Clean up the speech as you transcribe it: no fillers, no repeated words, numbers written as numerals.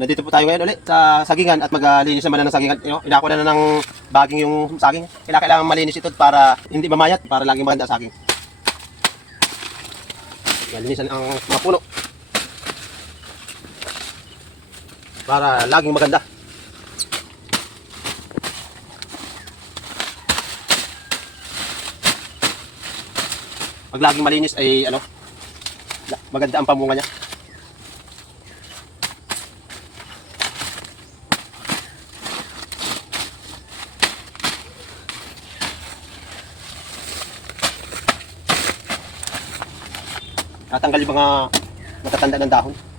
Nandito po tayo ngayon ulit sa sagingan at maglinis naman na ng sagingan. Inakuha na ng baging yung saging. Kailangan malinis ito para hindi mamayat, para laging maganda ang saging. Linisan ang mga puno para laging maganda. Pag laging malinis ay maganda ang pamunga niya. Natanggal yung mga matatanda ng dahon.